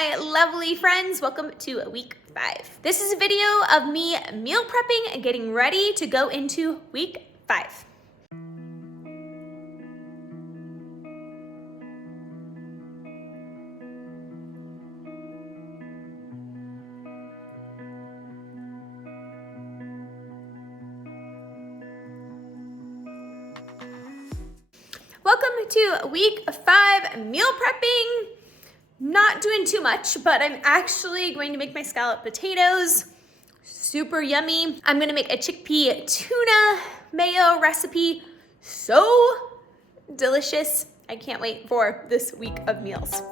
my lovely friends, welcome to week 5. This is a video of me meal prepping and getting ready to go into week 5. Welcome to week 5 meal prepping. Not doing too much, but I'm actually going to make my scalloped potatoes. Super yummy. I'm gonna make a chickpea tuna mayo recipe. So delicious. I can't wait for this week of meals.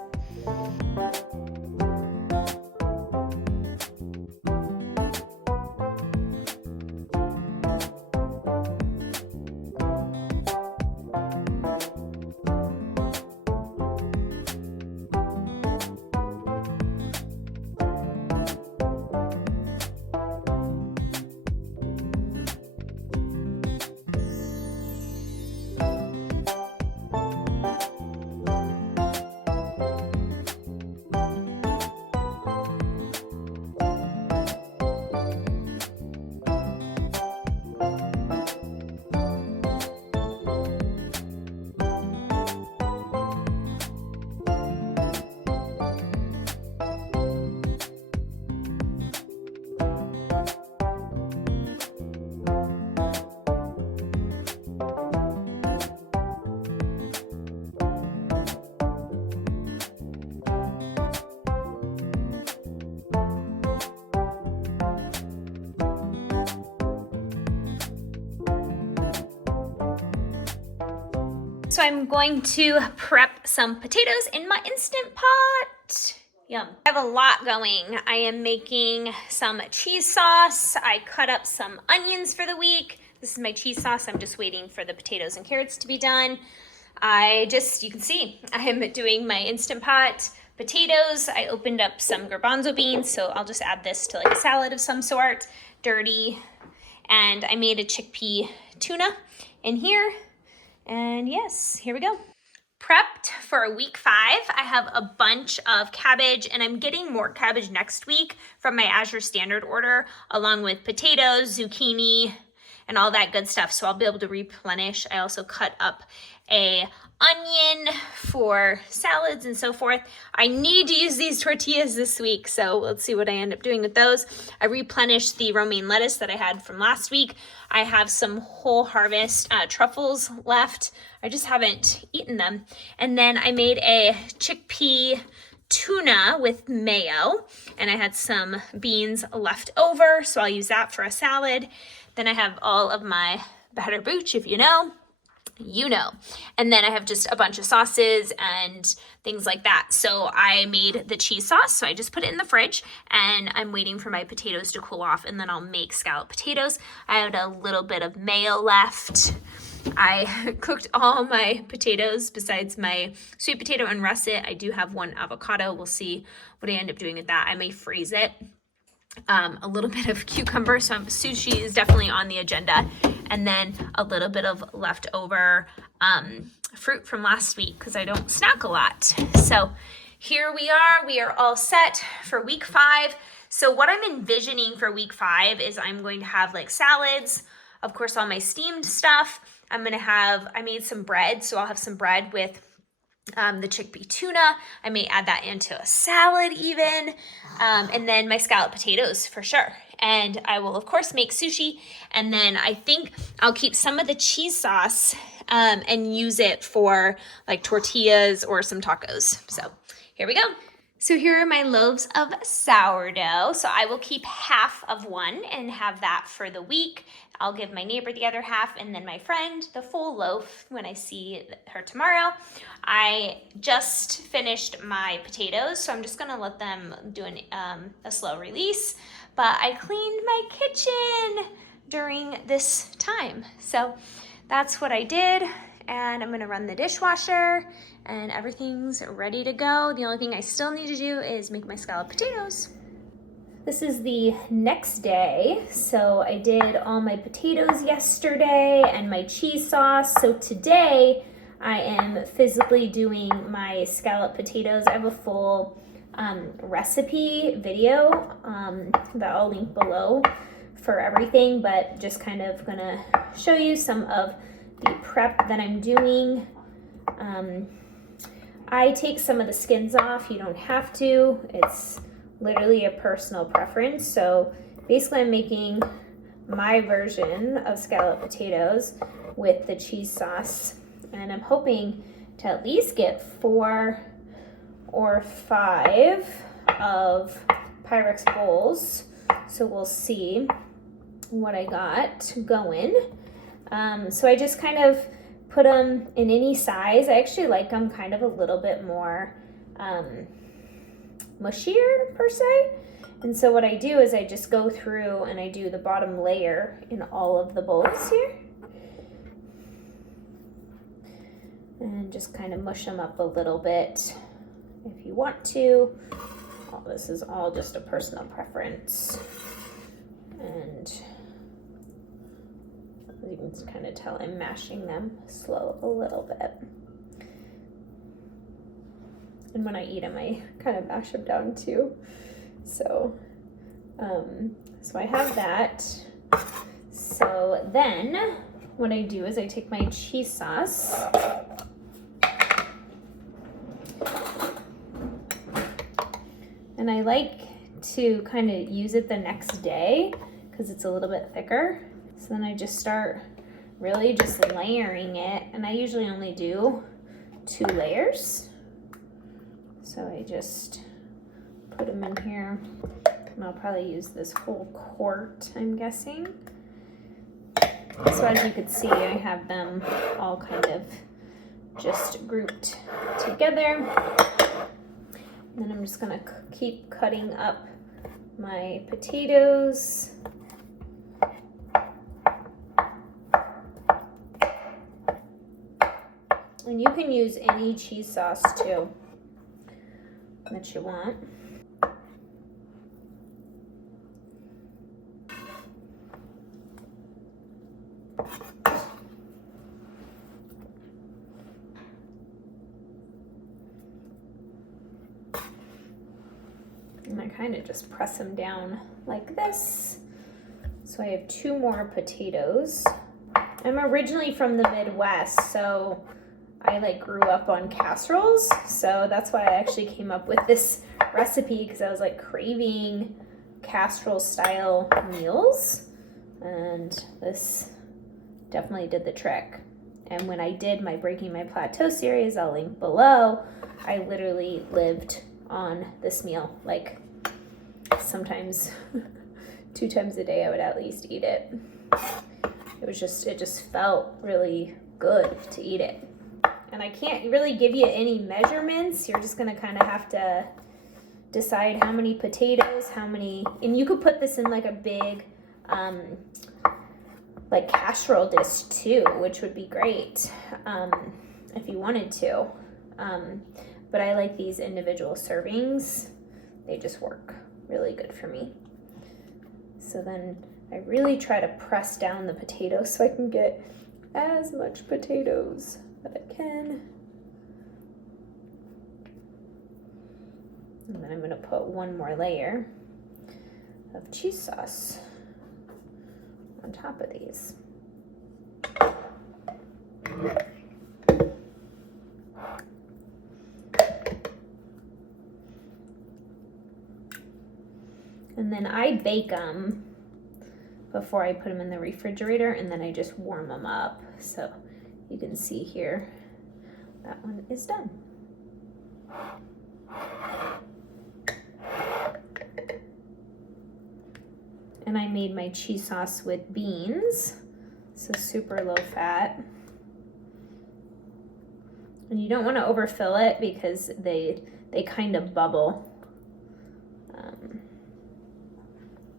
So I'm going to prep some potatoes in my Instant Pot. Yum. I have a lot going. I am making some cheese sauce. I cut up some onions for the week. This is my cheese sauce. I'm just waiting for the potatoes and carrots to be done. You can see, I am doing my Instant Pot potatoes. I opened up some garbanzo beans, so I'll just add this to like a salad of some sort, dirty. And I made a chickpea tuna in here. And yes, here we go. Prepped for week 5. I have a bunch of cabbage, and I'm getting more cabbage next week from my Azure Standard order, along with potatoes, zucchini, and all that good stuff. So I'll be able to replenish. I also cut up a onion for salads and so forth. I need to use these tortillas this week, so let's see what I end up doing with those. I replenished the romaine lettuce that I had from last week. I have some whole harvest truffles left. I just haven't eaten them. And then I made a chickpea tuna with mayo, and I had some beans left over, so I'll use that for a salad. Then I have all of my batter booch, if you know. And then I have just a bunch of sauces and things like that. So I made the cheese sauce, so I just put it in the fridge, and I'm waiting for my potatoes to cool off, and then I'll make scalloped potatoes. I had a little bit of mayo left. I cooked all my potatoes besides my sweet potato and russet. I do have one avocado. We'll see what I end up doing with that. I may freeze it. A little bit of cucumber, so sushi is definitely on the agenda, and then a little bit of leftover fruit from last week because I don't snack a lot. So here we are all set for week 5. So what I'm envisioning for week 5 is I'm going to have like salads, of course, all my steamed stuff. I made some bread, so I'll have some bread with the chickpea tuna. I may add that into a salad even. And then my scalloped potatoes for sure. And I will of course make sushi. And then I think I'll keep some of the cheese sauce and use it for like tortillas or some tacos. So here we go. So here are my loaves of sourdough. So I will keep half of one and have that for the week. I'll give my neighbor the other half, and then my friend the full loaf when I see her tomorrow. I just finished my potatoes, so I'm just gonna let them do a slow release. But I cleaned my kitchen during this time. So that's what I did, and I'm gonna run the dishwasher, and everything's ready to go. The only thing I still need to do is make my scalloped potatoes. This is the next day. So I did all my potatoes yesterday and my cheese sauce. So today I am physically doing my scalloped potatoes. I have a full recipe video that I'll link below for everything, but just kind of gonna show you some of the prep that I'm doing. I take some of the skins off. You don't have to. It's literally a personal preference. So basically I'm making my version of scalloped potatoes with the cheese sauce, and I'm hoping to at least get 4 or 5 of Pyrex bowls. So we'll see what I got going. So I just kind of put them in any size. I actually like them kind of a little bit more mushier per se. And so what I do is I just go through and I do the bottom layer in all of the bowls here. And just kind of mush them up a little bit if you want to. This is all just a personal preference. And you can kind of tell I'm mashing them slow a little bit. And when I eat them, I kind of mash them down too. So I have that. So then what I do is I take my cheese sauce and I like to kind of use it the next day because it's a little bit thicker. So then I just start really just layering it, and I usually only do 2 layers. So I just put them in here, and I'll probably use this whole quart, I'm guessing. So as you can see, I have them all kind of just grouped together. And then I'm just gonna keep cutting up my potatoes. And you can use any cheese sauce too that you want. And I kind of just press them down like this. So I have 2 more potatoes. I'm originally from the Midwest, so I grew up on casseroles. So that's why I actually came up with this recipe, because I was craving casserole style meals. And this definitely did the trick. And when I did my Breaking My Plateau series, I'll link below, I literally lived on this meal. Sometimes 2 times a day I would at least eat it. It just felt really good to eat it. And I can't really give you any measurements. You're just gonna kind of have to decide how many potatoes, and you could put this in a big casserole dish too, which would be great if you wanted to. But I like these individual servings. They just work really good for me. So then I really try to press down the potatoes so I can get as much potatoes that I can. And then I'm going to put 1 more layer of cheese sauce on top of these. And then I bake them before I put them in the refrigerator, and then I just warm them up. So you can see here, that one is done. And I made my cheese sauce with beans, so super low fat. And you don't want to overfill it because they kind of bubble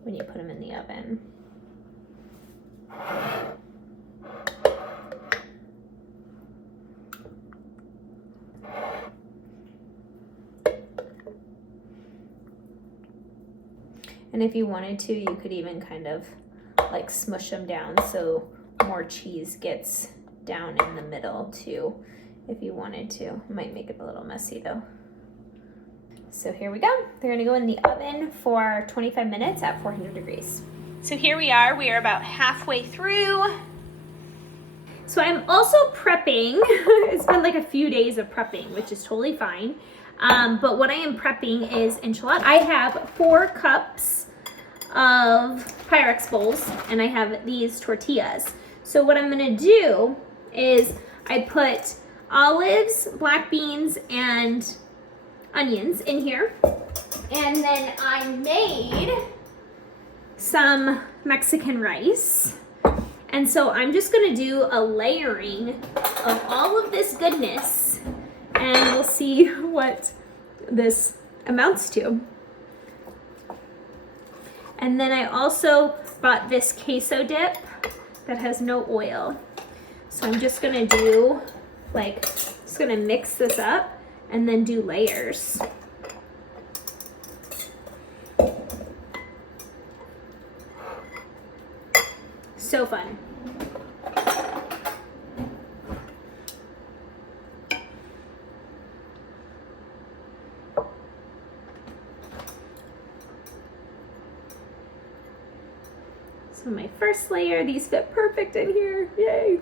when you put them in the oven. And if you wanted to, you could even kind of smush them down so more cheese gets down in the middle too, if you wanted to. It might make it a little messy though. So here we go. They're gonna go in the oven for 25 minutes at 400 degrees. So here we are about halfway through. So I'm also prepping. It's been like a few days of prepping, which is totally fine. But what I am prepping is enchiladas. I have 4 cups of Pyrex bowls, and I have these tortillas. So what I'm gonna do is I put olives, black beans, and onions in here. And then I made some Mexican rice. And so I'm just gonna do a layering of all of this goodness, and we'll see what this amounts to. And then I also bought this queso dip that has no oil. So I'm just gonna do just gonna mix this up and then do layers. So fun. So my first layer, these fit perfect in here, yay.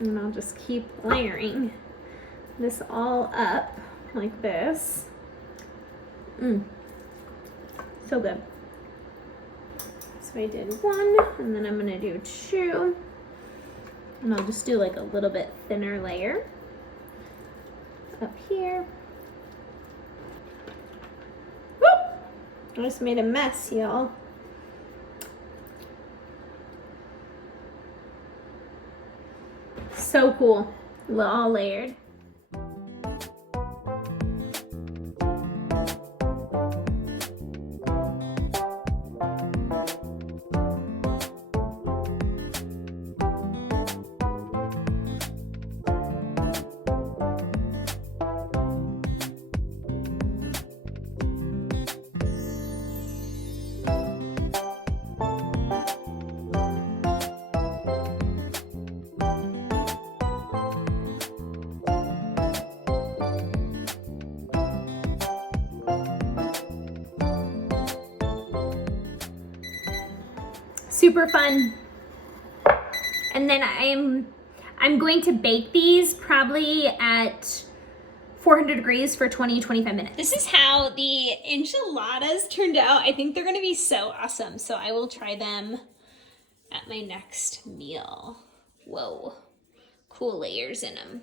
And I'll just keep layering this all up like this. So good. So I did 1, and then I'm gonna do 2. And I'll just do like a little bit thinner layer up here. Whoop! I just made a mess, y'all. So cool, all layered. Super fun. And then I'm going to bake these probably at 400 degrees for 20-25 minutes. This is how the enchiladas turned out. I think they're gonna be so awesome. So I will try them at my next meal. Whoa, cool layers in them.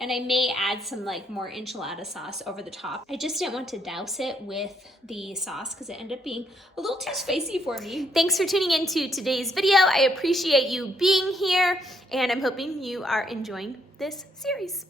And I may add some more enchilada sauce over the top. I just didn't want to douse it with the sauce because it ended up being a little too spicy for me. Thanks for tuning into today's video. I appreciate you being here, and I'm hoping you are enjoying this series.